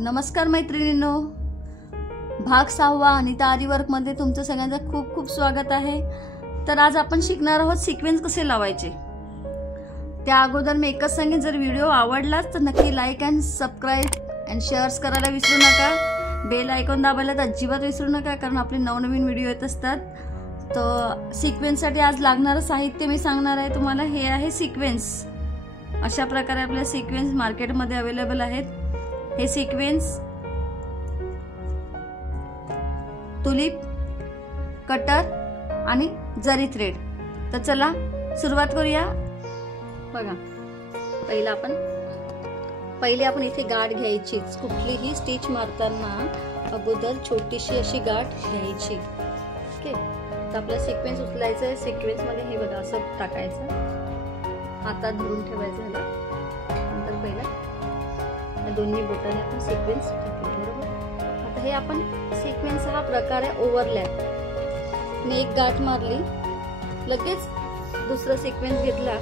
नमस्कार मैत्रिणींनो, भाग 6 अनिता आरी वर्क मध्ये तुमचं सगळ्यांचं खूप खूप स्वागत आहे। तर आज आपण शिकणार आहोत सिक्वेन्स कसे लावायचे। त्या अगोदर मी एकच सांगेन, जर व्हिडिओ आवडलाच तर नक्की like and subscribe and shares करायला विसरू नका। बेल आयकॉन दाबायला तर अजिबात विसरू नका, कारण आपले नवनवीन व्हिडिओ येत असतात। तर सिक्वेन्ससाठी आज लागणारं साहित्य मी सांगणार आहे तुम्हाला। हे आहे सिक्वेन्स। अशा प्रकारे आपले सिक्वेन्स मार्केटमध्ये अवेलेबल आहेत। हे सिक्वेन्स तुलिप, कटर आणि जरी थ्रेड। तर चला सुरुवात करूया। बघा, पहिले आपण इथे गाठ घ्यायची। कुठलीही स्टिच मारताना अगोदर छोटीशी अशी गाठ घ्यायची। ओके, तर आपला सिक्वेन्स उचलायचा आहे। सिक्वेन्स मध्ये हे बघा असं टाकायचं, हातात धरून ठेवायचं ह्याला। नंतर पहिला दोन्ही बोटाने आपण सिक्वेन्स टाकले, बरोबर। आता हे आपण सिक्वेन्स हा प्रकार आहे ओव्हरलॅप। मी एक गाठ मारली, लगेच दुसरा सिक्वेन्स घेतला,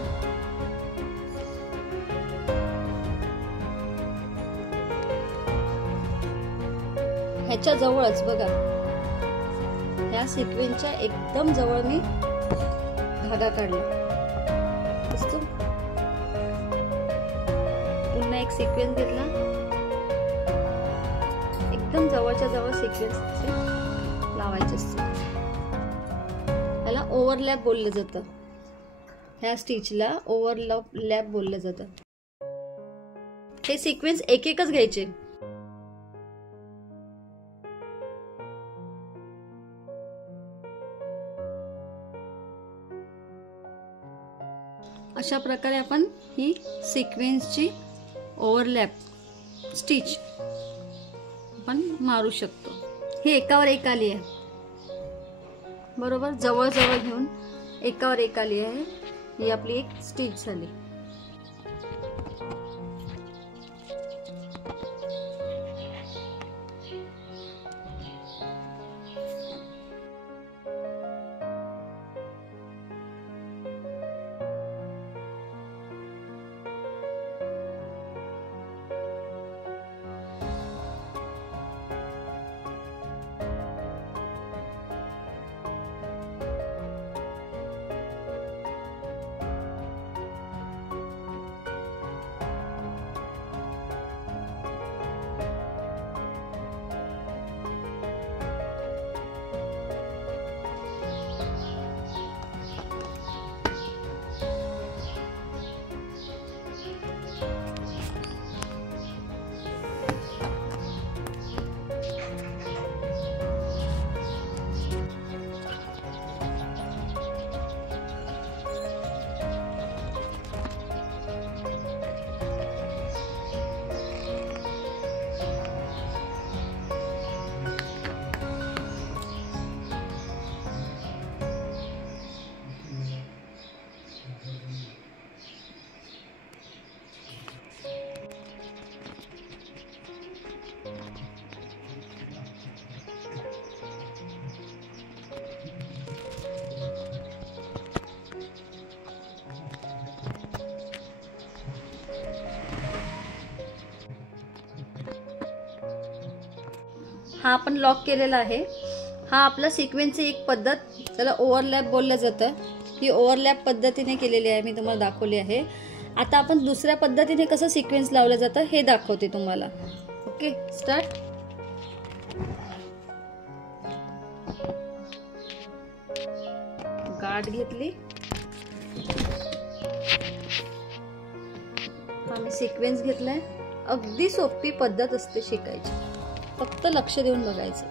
ह्याच्या जवळच बघा, ह्या सिक्वेन्सच्या एकदम जवळ मी धागा काढला। दिसतो? पुन्हा एक सिक्वेन्स घेतला, एकदम जवळच्या जवळ सिक्वेन्स लावायचे असते। ह्याला ओव्हरलॅप बोललं जातं। ह्या स्टिचला ओव्हरलॅप बोललं जातं। हे सिक्वेन्स एक एकच घ्यायचे। अशा प्रकारे आपण ही सिक्वेन्सची ओव्हरलॅप स्टिच आपण मारू शकतो। हे एकावर एक आली आहे, बरोबर। जवळ जवळ घेऊन एकावर एक आली आहे। ही आपली एक स्टिच झाली। हा आपण लॉक केलेला आहे। हा आपला सिक्वेन्सची एक पद्धत, त्याला ओव्हरलॅप बोललं जातं। ही ओव्हरलॅप पद्धतीने केलेली आहे, मी तुम्हाला दाखवली आहे। आता आपण दुसऱ्या पद्धतीने कसं सिक्वेन्स लावलं जातं हे दाखवते तुम्हाला। Okay, start. गाठ घेतली, आम्ही सिक्वेन्स घेतलाय। अगदी सोपी पद्धत असते शिकायची, फक्त लक्ष देऊन बघायचं।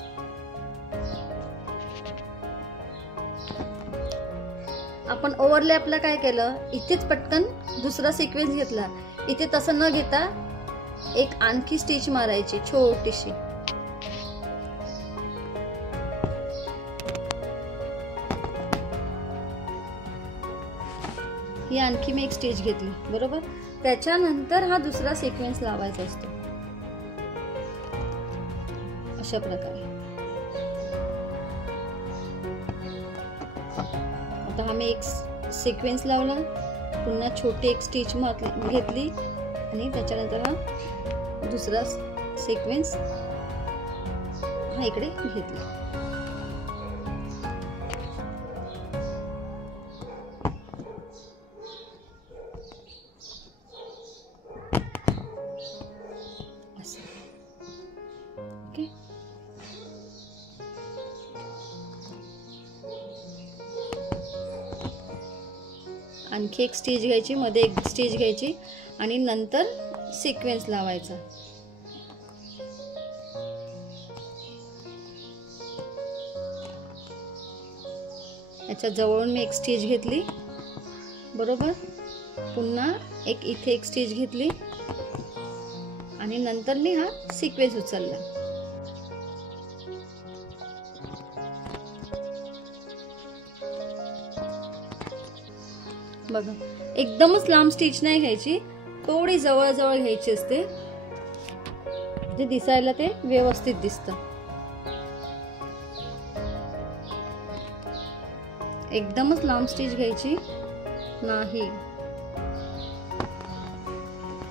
आपण ओव्हरलॅपला काय केलं, इथेच पटकन दुसरा सिक्वेन्स घेतला। इथे तसं न घेता एक आणखी स्टिच मारायची छोटीशी। ही आणखी मी एक स्टिच घेतली, बरोबर। त्याच्यानंतर हा दुसरा सिक्वेन्स लावायचा असतो अशा प्रकारे। आता आम्ही एक सिक्वेन्स लावला, पुन्हा छोटी एक स्टिच घेतली आणि त्याच्यानंतर हा दुसरा सिक्वेन्स हा इकडे घेतला. ओके, आणखी एक स्टिच घ्यायची, मध्ये एक स्टिच घ्यायची आणि नंतर सिक्वेन्स लावायचा. याच्या जवळून मी एक स्टिच घेतली, बरोबर. पुन्हा एक इथे एक स्टिच घेतली आणि नंतर मी हा सिक्वेन्स उचलला. बघा, एकदमच लांब स्टिच नाही घ्यायची, थोडी जवळ जवळ घ्यायची असते, जे दिसायला ते व्यवस्थित दिसतं. एकदमच लांब स्टिच घ्यायची नाही,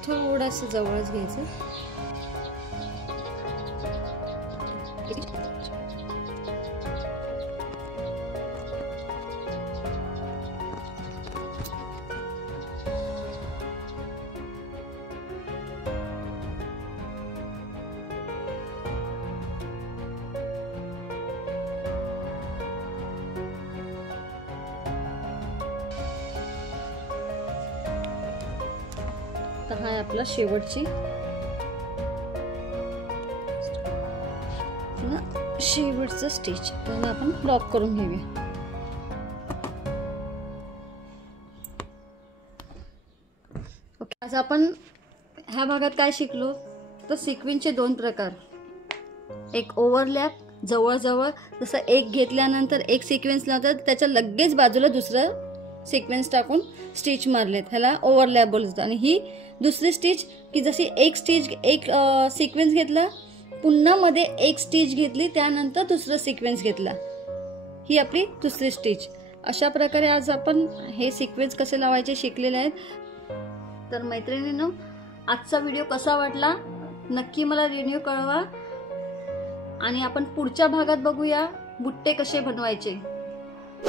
थोडंसं जवळच घ्यायचं. तर हा आपला शेवटचं स्टिच. त्याला आपण लॉक करून घेऊया. ओके, आज आपण ह्या भागात काय शिकलो तर सिक्वेन्सचे दोन प्रकार. एक ओव्हरलॅप, जवळजवळ, जसं एक घेतल्यानंतर एक सिक्वेन्स लावतात, त्याच्या लगेच बाजूला दुसरं सिक्वेन्स टाकून स्टिच मारलेत, ह्याला ओव्हरलॅप बोलतात. आणि ही दुसरी स्टिच की जशी एक सिक्वेन्स घेतला, पुन्हा मध्ये एक स्टिच घेतली, त्यानंतर दुसरं सिक्वेन्स घेतला, ही आपली दुसरी स्टिच. अशा प्रकारे आज आपण हे सिक्वेन्स कसे लावायचे शिकलेले आहेत. तर मैत्रिणींनो, आजचा व्हिडिओ कसा वाटला नक्की मला रिव्ह्यू कळवा. आणि आपण पुढच्या भागात बघूया बुट्टे कसे बनवायचे.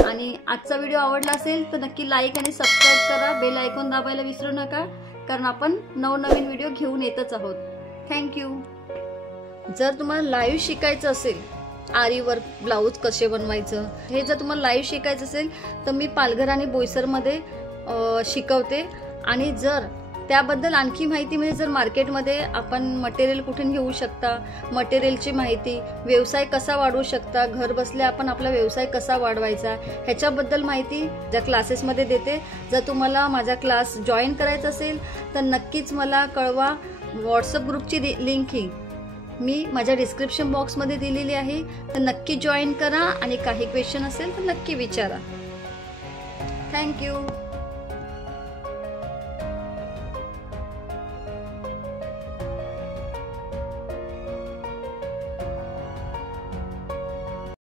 आणि आजचा व्हिडिओ आवडला असेल तर नक्की लाईक आणि सबस्क्राईब करा, बेल आयकॉन दाबायला विसरू नका, कारण आपण नवनवीन व्हिडिओ घेऊन येतच आहोत. थँक्यू. जर तुम्हाला लाईव्ह शिकायचं असेल आरी वर्क ब्लाऊज कसे बनवायचं, हे जर तुम्हाला लाईव्ह शिकायचं असेल तर मी पालघर आणि बोईसरमध्ये शिकवते. आणि जर त्याबद्दल आणखी माहिती म्हणजे जर मार्केटमध्ये आपण मटेरियल कुठून घेऊ शकता, मटेरियलची माहिती, व्यवसाय कसा वाढवू शकता, घर बसल्या आपण आपला व्यवसाय कसा वाढवायचा, ह्याच्याबद्दल माहिती ज्या क्लासेसमध्ये देते. जर तुम्हाला माझा क्लास जॉईन करायचा असेल तर नक्कीच मला कळवा. व्हॉट्सअप ग्रुपची लिंक ही मी माझ्या डिस्क्रिप्शन बॉक्समध्ये दिलेली आहे, तर नक्की जॉईन करा. आणि काही क्वेश्चन असेल तर नक्की विचारा. थँक्यू.